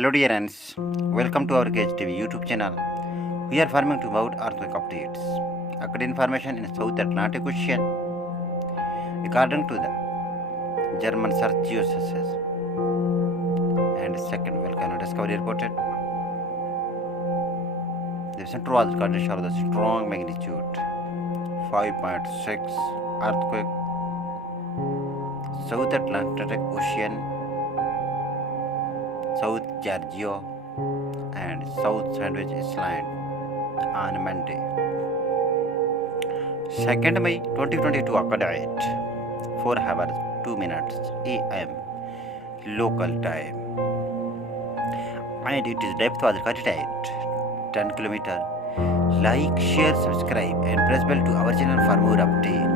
Hello dear friends, welcome to our ggest YouTube channel. We are farming to about earthquake updates. Accurate information in South Atlantic Ocean. According to the German search geostations and second volcano discovery reported, the center was recorded show the strong magnitude 5.6 earthquake South Atlantic Ocean, South Georgia and South Sandwich Island on Monday. 2nd May 2022 occurred at 4 hours 2 minutes AM local time, and its depth was recorded at 10 km. Like, share, subscribe and press bell to our channel for more updates.